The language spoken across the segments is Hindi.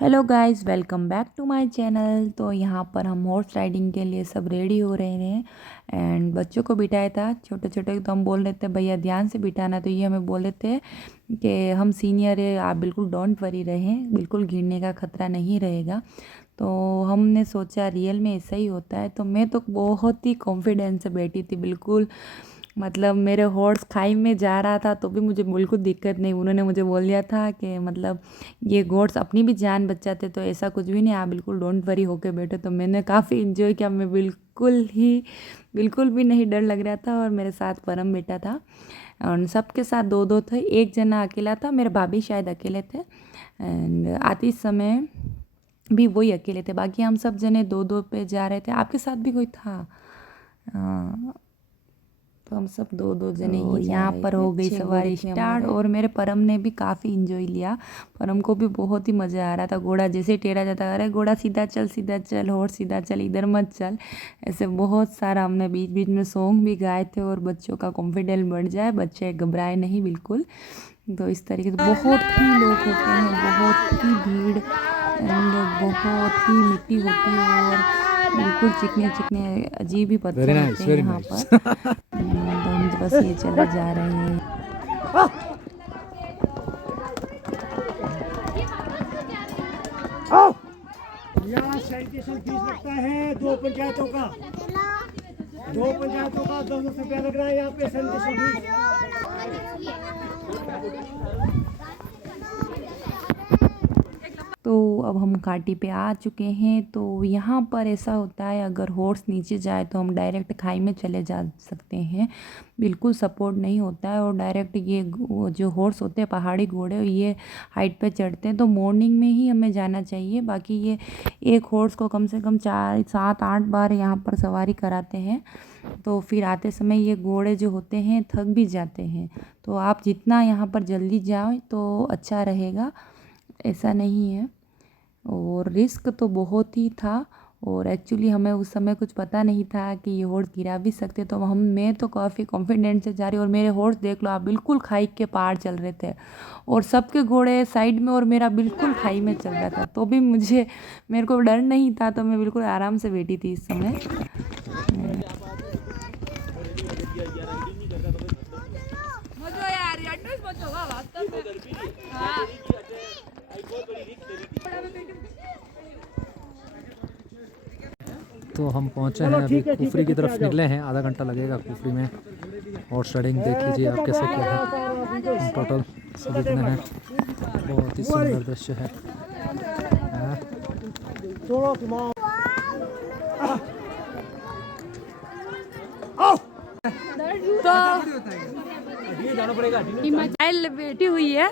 Hello guys, welcome back to my channel. तो यहाँ पर हम हॉर्स राइडिंग के लिए सब रेडी हो रहे हैं एंड बच्चों को बिठाया था छोटे छोटे। तो हम बोल रहे थे भैया ध्यान से बिठाना, तो ये हमें बोल रहे थे कि हम सीनियर है, आप बिल्कुल डोंट वरी रहें, बिल्कुल गिरने का खतरा नहीं रहेगा। तो हमने सोचा रियल में ऐसा ही होता है। तो मैं तो बहुत ही कॉन्फिडेंस से बैठी थी, बिल्कुल मतलब मेरे हॉर्स खाई में जा रहा था तो भी मुझे बिल्कुल दिक्कत नहीं। उन्होंने मुझे बोल दिया था कि मतलब ये हॉर्स अपनी भी जान बचाते, तो ऐसा कुछ भी नहीं, आप बिल्कुल डोंट वरी होके बैठो। तो मैंने काफ़ी इन्जॉय किया, मैं बिल्कुल भी नहीं डर लग रहा था। और मेरे साथ परम बेटा था और सबके साथ दो दो थे, एक जना अकेला था, मेरे भाभी शायद अकेले थे एंड आते समय भी वही अकेले थे, बाकी हम सब जने दो दो पे जा रहे थे। आपके साथ भी कोई था? तो हम सब दो दो जने ही यहाँ पर हो गई सवारी स्टार्ट। और मेरे परम ने भी काफ़ी इंजॉय लिया, परम को भी बहुत ही मज़ा आ रहा था। घोड़ा जैसे टेढ़ा जाता, अरे घोड़ा सीधा चल, हॉर्स सीधा चल, इधर मत चल, ऐसे बहुत सारा हमने बीच बीच में सॉन्ग भी गाए थे। और बच्चों का कॉन्फिडेंस बढ़ जाए, बच्चे घबराए नहीं बिल्कुल। तो इस तरीके से बहुत ही लोग होते हैं, बहुत ही भीड़ एंड बहुत ही मिट्टी होती है और बिल्कुल चिकने चिकने अजीब ही पत्थर होते हैं यहाँ पर। तो हम बस ये चले जा रहे हैं। यहाँ सैनिटेशन फीस लगता है दो पंचायतों का 10 रुपया लग रहा है यहाँ पे सैनिटेशन फीस। तो अब हम घाटी पे आ चुके हैं। तो यहाँ पर ऐसा होता है, अगर हॉर्स नीचे जाए तो हम डायरेक्ट खाई में चले जा सकते हैं, बिल्कुल सपोर्ट नहीं होता है। और डायरेक्ट ये जो हॉर्स होते हैं पहाड़ी घोड़े, ये हाइट पे चढ़ते हैं, तो मॉर्निंग में ही हमें जाना चाहिए। बाकी ये एक हॉर्स को कम से कम 4 7 8 बार यहाँ पर सवारी कराते हैं। तो फिर आते समय ये घोड़े जो होते हैं थक भी जाते हैं। तो आप जितना यहाँ पर जल्दी जाओ तो अच्छा रहेगा, ऐसा नहीं है। और रिस्क तो बहुत ही था और एक्चुअली हमें उस समय कुछ पता नहीं था कि ये हॉर्स गिरा भी सकते। तो मैं तो काफ़ी कॉन्फिडेंट से जा रही, और मेरे हॉर्स देख लो आप, बिल्कुल खाई के पार चल रहे थे और सबके घोड़े साइड में और मेरा बिल्कुल खाई में चल रहा था। तो भी मेरे को डर नहीं था, तो मैं बिल्कुल आराम से बैठी थी इस समय। तो हम पहुंचे हैं अभी कुफरी की तरफ निकले हैं, आधा घंटा लगेगा कुफरी में। और स्टार्टिंग देख लीजिए आप कैसे क्या है, टोटल सभी इतने हैं, बहुत ही सुंदर दृश्य है। हिमाचल बैठी हुई है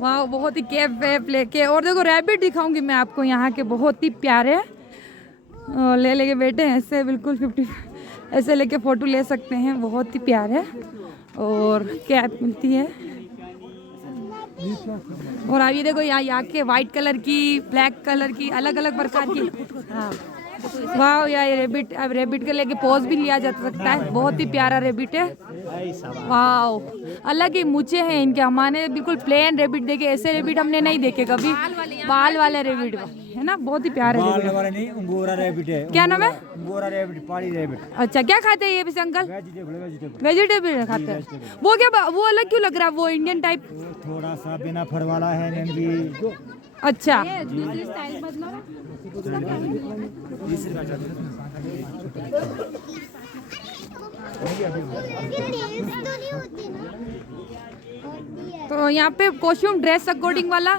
वहाँ, बहुत ही कैप वैप लेके। और देखो रैबिट दिखाऊंगी मैं आपको, यहाँ के बहुत ही प्यारे ले लेके बैठे हैं ऐसे, बिल्कुल 50 ऐसे लेके फ़ोटो ले सकते हैं, बहुत ही प्यारे। और कैप मिलती है। और अब ये देखो यहाँ के वाइट कलर की, ब्लैक कलर की, अलग अलग प्रकार की। हाँ वाह यार, ये रेबिट, अब रेबिट के लेके पोज भी लिया जा सकता है, बहुत ही प्यारा रेबिट है। वाह, अलग ही मूछें हैं इनके, हमारे बिल्कुल प्लेन रेबिट देखे, ऐसे रेबिट हमने नहीं देखे कभी, बाल वाले रेबिट है ना, बहुत ही प्यारे रेबिट वाला नहीं, अंगोरा रैबिट है। क्या नाम है? अंगोरा रैबिट, पहाड़ी रैबिट। अच्छा, क्या खाते हैं ये भी अंकल? वेजिटेबल खाते हैं। वो क्या, वो अलग क्यों लग रहा है, वो इंडियन टाइप? थोड़ा सा बिना फर वाला है मैम जी। अच्छा, तो यहाँ पे कॉस्ट्यूम ड्रेस अकॉर्डिंग वाला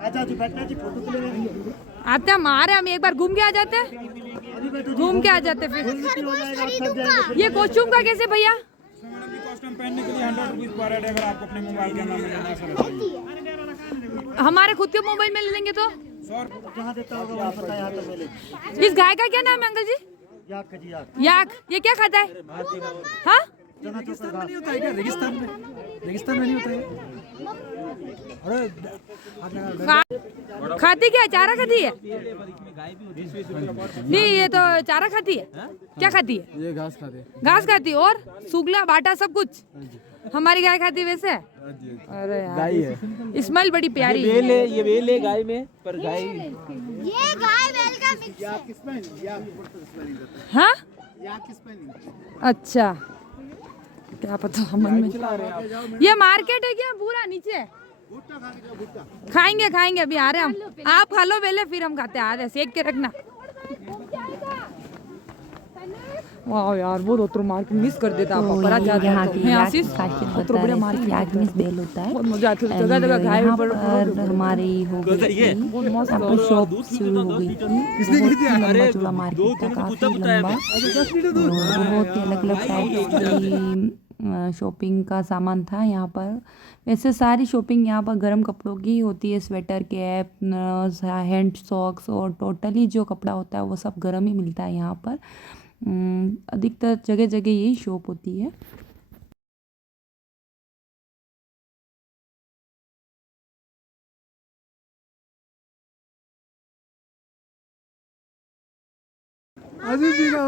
अच्छा जी, बैठना जी, फोटो के लिए आते हम आ रहे, हम एक बार घूम के आ जाते, घूम के आ जाते फिर। ये कॉस्ट्यूम का कैसे भैया? कॉस्ट्यूम पहनने के लिए 100 रुपीज पर हेड, अगर आपको अपने मोबाइल कैमरा में लेना है। हमारे खुद के मोबाइल में ले लेंगे तो जहाँ देता होगा वहाँ पता, यहाँ तक मिले। इस गाय का क्या नाम है अंकल जी? याक का जी, याक। याक। ये क्या खाता है? हाँ, रेगिस्तान में नहीं होता है क्या? रेगिस्तान में नहीं होता है। अरे खाती क्या है? चारा खाती है? नहीं, ये तो चारा खाती है। क्या खाती है? ये घास खाते हैं। घास खाती है और सूखला बाटा सब कुछ। हमारी गाय खाती है वैसे? अरे यार स्मेल बड़ी प्यारी है। ये बेल है गाय में, पर गाय ये गाय बैल का मिक्स है। हाँ अच्छा क्या पता मन में। ये मार्केट है क्या पूरा नीचे? खाएंगे खाएंगे अभी आ रहे हम। आप खा लो पहले फिर हम खाते आ रहे। सेक के रखना। वाह यार वो दोस्तों मार्केट मिस कर देता तो बड़ा ये ज्यादा यहाँ तो की है याक आशीष खासियत तो बता बड़े रहे थे, मार्केट याक मीन्स बेल होता है। बहुत मजा आती है And जगह जगह घाय यहाँ पर पर हमारी हो गई थी, यहाँ पर शॉप शुरू हो गई थी। बहुत ही लंबा चौड़ा मार्केट था, काफी लंबा और बहुत ही अलग अलग टाइप की शॉपिंग का सामान था यहाँ पर। वैसे सारी शॉपिंग यहाँ पर गर्म कपड़ों की होती है, स्वेटर, कैप, हैंड सॉक्स और टोटली जो कपड़ा होता है वो सब गर्म ही मिलता है यहाँ पर। अधिकतर जगह जगह यही शॉप होती है।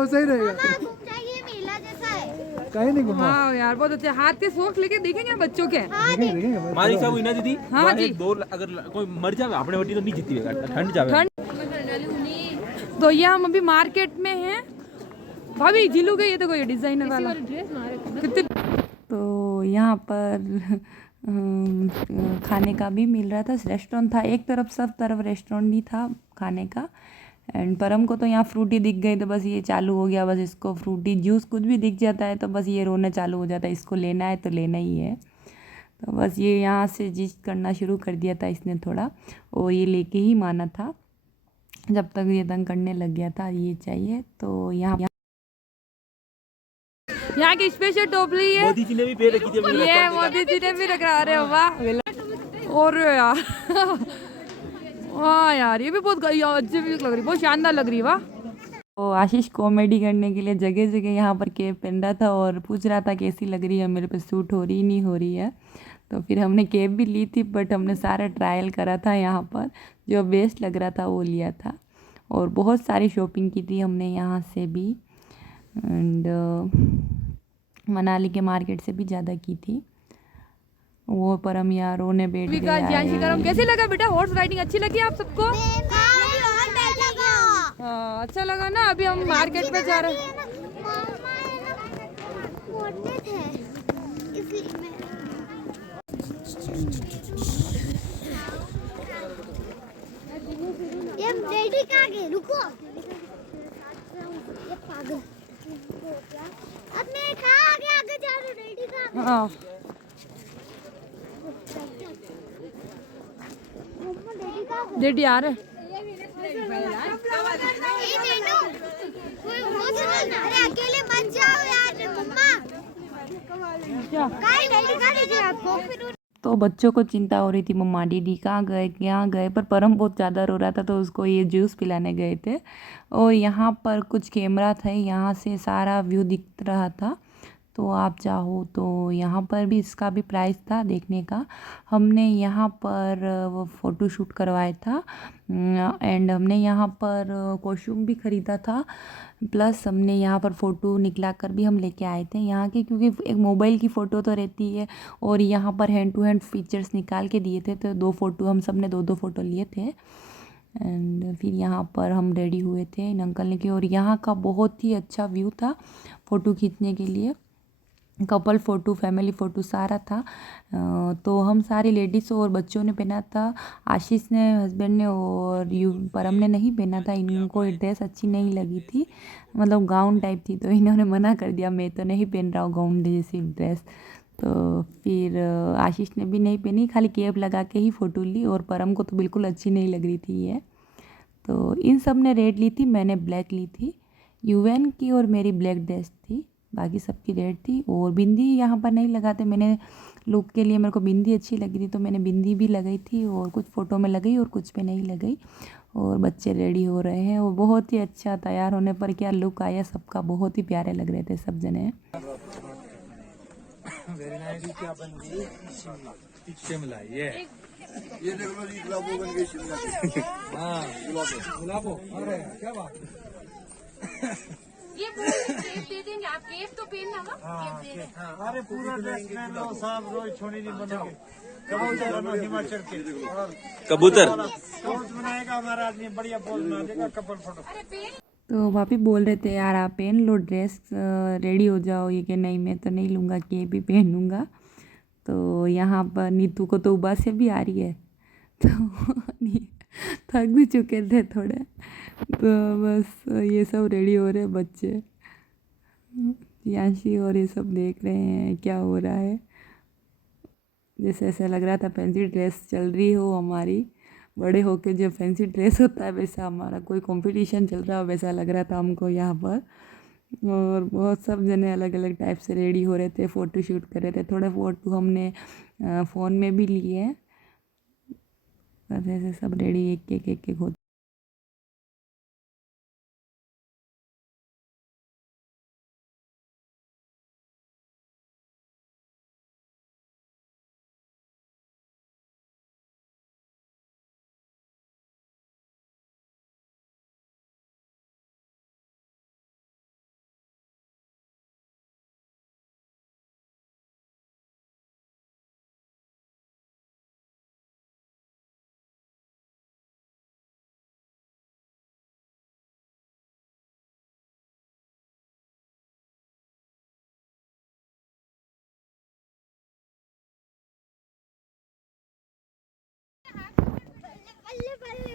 सही रहेगा। ये मेला जैसा है। कहीं नहीं घुमा। हाँ यार बहुत अच्छे हाथ के सॉक्स लेके देखेंगे बच्चों के। मारी साहब ना दीदी। हाँ जी। दो अगर कोई मर जावे अपने वटी तो नहीं जीती है, ठंड जावे। तो ये हम अभी मार्केट में हैं। भाभी जिलू गई है तो कोई डिजाइनर वाला कितने। तो यहाँ पर खाने का भी मिल रहा था, रेस्टोरेंट था एक तरफ, सब तरफ रेस्टोरेंट ही था खाने का। एंड परम को तो यहाँ फ्रूटी दिख गई तो बस ये चालू हो गया, बस इसको फ्रूटी जूस कुछ भी दिख जाता है तो बस ये रोना चालू हो जाता है, इसको लेना है तो लेना ही है। तो बस ये यहाँ से जिद करना शुरू कर दिया था इसने थोड़ा, और ये लेके ही माना था जब तक ये तंग करने लग गया था ये चाहिए। तो यहाँ की स्पेशल टोपली है। मोदी जी ने भी पे रखी थी अपनी। ये मोदी जी ने भी रखा। अरे वाह और यार वाह यार ये भी बहुत अजीब लग रही, बहुत शानदार लग रही। वाह तो आशीष कॉमेडी करने के लिए जगह जगह यहाँ पर कैप पहन रहा था और पूछ रहा था कैसी लग रही है, मेरे पे सूट हो रही नहीं हो रही है। तो फिर हमने कैप भी ली थी, बट हमने सारा ट्रायल करा था यहाँ पर, जो बेस्ट लग रहा था वो लिया था। और बहुत सारी शॉपिंग की थी हमने यहाँ से भी, एंड मनाली के मार्केट से भी ज़्यादा की थी। वो परम यार रोने बैठ गया। कैसे लगा बेटा हॉर्स राइडिंग? अच्छी लगी आप सबको? हाँ, अच्छा लगा ना। अभी हम मार्केट में जा रहे हैं। ये डैडी कहाँ गए? रुको। ये पागल। अब मैं कहाँ आगे जा रही हूँ? डैडी कहाँ? हाँ डैडी आ रहे। अरे अकेले मत जाओ यार मम्मा। कहाँ डैडी कहाँ लेके आपको? तो बच्चों को चिंता हो रही थी, मम्मा डीडी कहाँ गए, पर परम बहुत ज़्यादा रो रहा था तो उसको ये जूस पिलाने गए थे। और यहाँ पर कुछ कैमरा थे, यहाँ से सारा व्यू दिख रहा था, तो आप चाहो तो यहाँ पर भी इसका भी प्राइस था देखने का। हमने यहाँ पर वो फ़ोटो शूट करवाया था, एंड हमने यहाँ पर कॉस्ट्यूम भी ख़रीदा था, प्लस हमने यहाँ पर फ़ोटो निकला कर भी हम लेके आए थे यहाँ के, क्योंकि एक मोबाइल की फ़ोटो तो रहती है और यहाँ पर हैंड टू हैंड फीचर्स निकाल के दिए थे, तो 2 फ़ोटो हम सब ने 2-2 फ़ोटो लिए थे। एंड फिर यहाँ पर हम रेडी हुए थे इन अंकल ने की, और यहाँ का बहुत ही अच्छा व्यू था फ़ोटो खींचने के लिए। कपल फ़ोटो, फैमिली फ़ोटो सारा था। तो हम सारी लेडीज़ और बच्चों ने पहना था, आशीष ने, हस्बैंड ने, और परम ने नहीं पहना था। इनको ड्रेस अच्छी नहीं लगी थी, मतलब गाउन टाइप थी, तो इन्होंने मना कर दिया, मैं तो नहीं पहन रहा हूँ गाउन जैसी ड्रेस। तो फिर आशीष ने भी नहीं पहनी, खाली कैप लगा के ही फ़ोटो ली, और परम को तो बिल्कुल अच्छी नहीं लग रही थी ये। तो इन सब ने रेड ली थी, मैंने ब्लैक ली थी, यूएन की और मेरी ब्लैक ड्रेस थी, बाकी सबकी रेड थी। और बिंदी यहाँ पर नहीं लगाते, मैंने लुक के लिए, मेरे को बिंदी अच्छी लगी थी तो मैंने बिंदी भी लगाई थी, और कुछ फ़ोटो में लगाई और कुछ पे नहीं लगाई। और बच्चे रेडी हो रहे हैं, और बहुत ही अच्छा तैयार होने पर क्या लुक आया सबका, बहुत ही प्यारे लग रहे थे सब जने। शिमला ये देखो जी, गुलाबो बन गई शिमला। हाँ गुलाबो, अरे क्या बात। ये केप दे देंगे आप, केप तो पहनना ना, केप दे दें। अरे पूरा ड्रेस पहन लो साहब, रोज छोड़ी नहीं बनोगे। कबूतर बनो हिमाचल के, और कबूतर पोज बनाएगा हमारा आदमी, बढ़िया पोज बना देगा, कपल फोटो। तो भाभी बोल रहे थे यार आप पहन लो ड्रेस, रेडी हो जाओ। ये कि नहीं मैं तो नहीं लूँगा, के भी पहन लूँगा। तो यहाँ पर नीतू को तो उबास से भी आ रही है, तो थक भी चुके थे थोड़े, तो बस ये सब रेडी हो रहे बच्चे, याशी और ये सब देख रहे हैं क्या हो रहा है। जैसे ऐसा लग रहा था फैंसी ड्रेस चल रही हो हमारी, बड़े होके जो फैंसी ड्रेस होता है वैसा हमारा कोई कंपटीशन चल रहा हो वैसा लग रहा था हमको यहाँ पर। और बहुत सब जने अलग अलग टाइप से रेडी हो रहे थे, फ़ोटो शूट कर रहे थे। थोड़े फ़ोटो हमने फ़ोन में भी लिए हैं। बस ऐसे सब रेडी एक एक होते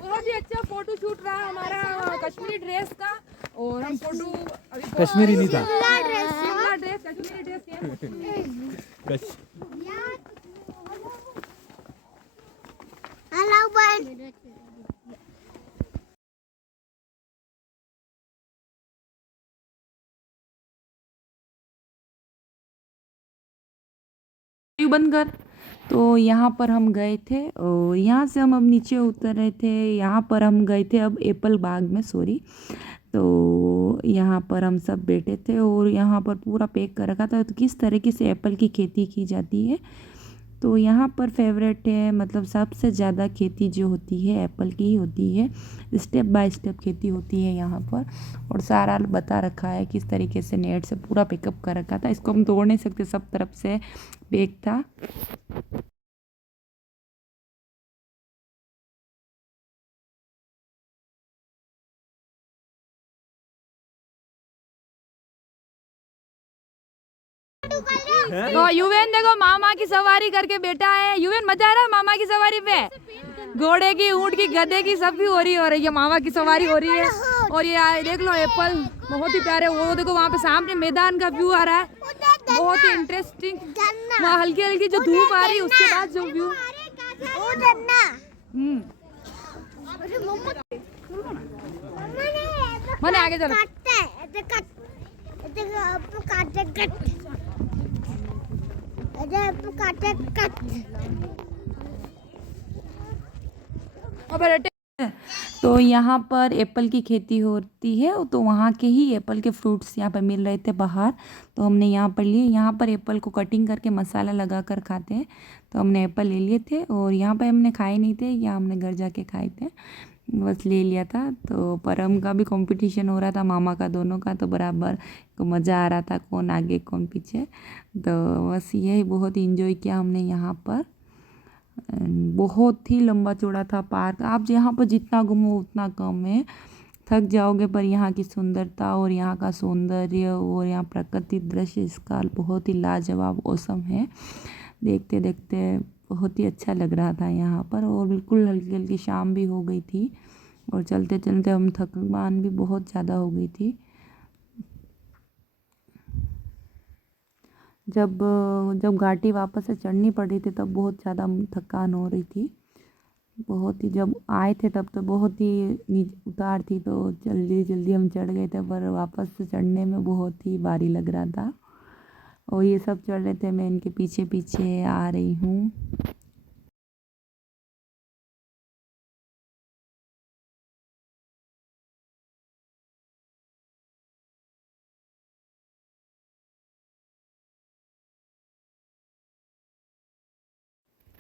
बहुत ही अच्छा फोटो शूट रहा हमारा कश्मीरी ड्रेस का। और हम फोटो अभी कश्मीरी नहीं था, Shimla dress, Kashmiri dress hello बन बंद कर। तो यहाँ पर हम गए थे और यहाँ से हम अब नीचे उतर रहे थे। यहाँ पर हम गए थे अब एप्पल बाग में, सॉरी। तो यहाँ पर हम सब बैठे थे और यहाँ पर पूरा पैक कर रखा था तो किस तरीके से एप्पल की खेती की जाती है। तो यहाँ पर फेवरेट है, मतलब सबसे ज़्यादा खेती जो होती है एप्पल की ही होती है। स्टेप बाय स्टेप खेती होती है यहाँ पर, और सारा बता रखा है किस तरीके से नेट से पूरा पिकअप कर रखा था। इसको हम तोड़ नहीं सकते, सब तरफ से पैक था। तो युवेन देखो मामा की सवारी करके बैठा है। युवेन मजा आ रहा है मामा की सवारी पे, घोड़े की, ऊंट की, गधे की, सब भी हो रही है। मामा की सवारी हो रही है। और ये देख लो एप्पल बहुत ही प्यारे। वो देखो वहाँ पे सामने मैदान का व्यू आ रहा है, बहुत ही इंटरेस्टिंग। वहाँ हल्की हल्की जो धूप आ रही है उसके बाद जो व्यू। मैंने आगे चलो। तो यहाँ पर एप्पल की खेती होती है, तो वहाँ के ही एप्पल के फ्रूट्स यहाँ पर मिल रहे थे बाहर, तो हमने यहाँ पर लिए। यहाँ पर एप्पल को कटिंग करके मसाला लगा कर खाते हैं, तो हमने एप्पल ले लिए थे। और यहाँ पर हमने खाए नहीं थे, या हमने घर जाके खाए थे, बस ले लिया था। तो परम का भी कंपटीशन हो रहा था, मामा का, दोनों का, तो बराबर को मज़ा आ रहा था, कौन आगे कौन पीछे। तो बस यही बहुत इंजॉय किया हमने यहाँ पर। बहुत ही लंबा चौड़ा था पार्क, आप यहाँ पर जितना घूमो उतना कम है, थक जाओगे। पर यहाँ की सुंदरता और यहाँ का सौंदर्य और यहाँ प्राकृतिक दृश्य इसका बहुत ही लाजवाब औसम है। देखते देखते बहुत ही अच्छा लग रहा था यहाँ पर। और बिल्कुल हल्की हल्की शाम भी हो गई थी और चलते चलते हम थकान भी बहुत ज़्यादा हो गई थी। जब जब घाटी वापस से चढ़नी पड़ रही थी तब बहुत ज़्यादा थकान हो रही थी, बहुत ही। जब आए थे तब तो बहुत ही उतार थी, तो जल्दी जल्दी हम चढ़ गए थे, पर वापस से चढ़ने में बहुत ही भारी लग रहा था। और ये सब चढ़ रहे थे, मैं इनके पीछे पीछे आ रही हूँ।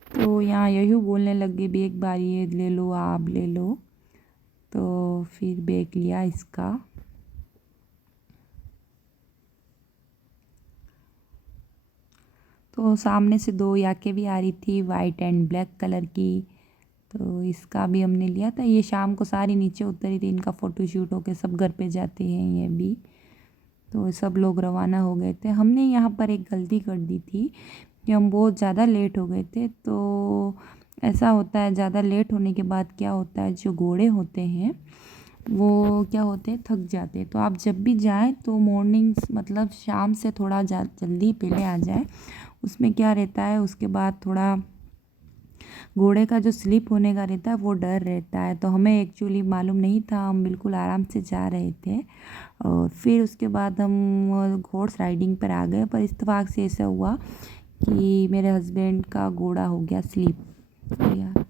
तो यहाँ यही बोलने लगी, बैग बारी है, ले लो, आप ले लो। तो फिर बैग लिया इसका। तो सामने से 2 याके भी आ रही थी वाइट एंड ब्लैक कलर की, तो इसका भी हमने लिया था। ये शाम को सारी नीचे उतरी थी, इनका फ़ोटोशूट होके सब घर पे जाते हैं ये भी। तो सब लोग रवाना हो गए थे। हमने यहाँ पर एक गलती कर दी थी कि हम बहुत ज़्यादा लेट हो गए थे। तो ऐसा होता है ज़्यादा लेट होने के बाद क्या होता है, जो घोड़े होते हैं वो क्या होते हैं, थक जाते हैं। तो आप जब भी जाएं तो मॉर्निंग मतलब शाम से थोड़ा जल्दी पहले आ जाए। उसमें क्या रहता है, उसके बाद थोड़ा घोड़े का जो स्लिप होने का रहता है वो डर रहता है। तो हमें एक्चुअली मालूम नहीं था, हम बिल्कुल आराम से जा रहे थे। और फिर उसके बाद हम हॉर्स राइडिंग पर आ गए, पर इत्तेफाक से ऐसा हुआ कि मेरे हस्बैंड का घोड़ा हो गया स्लिप। तो यार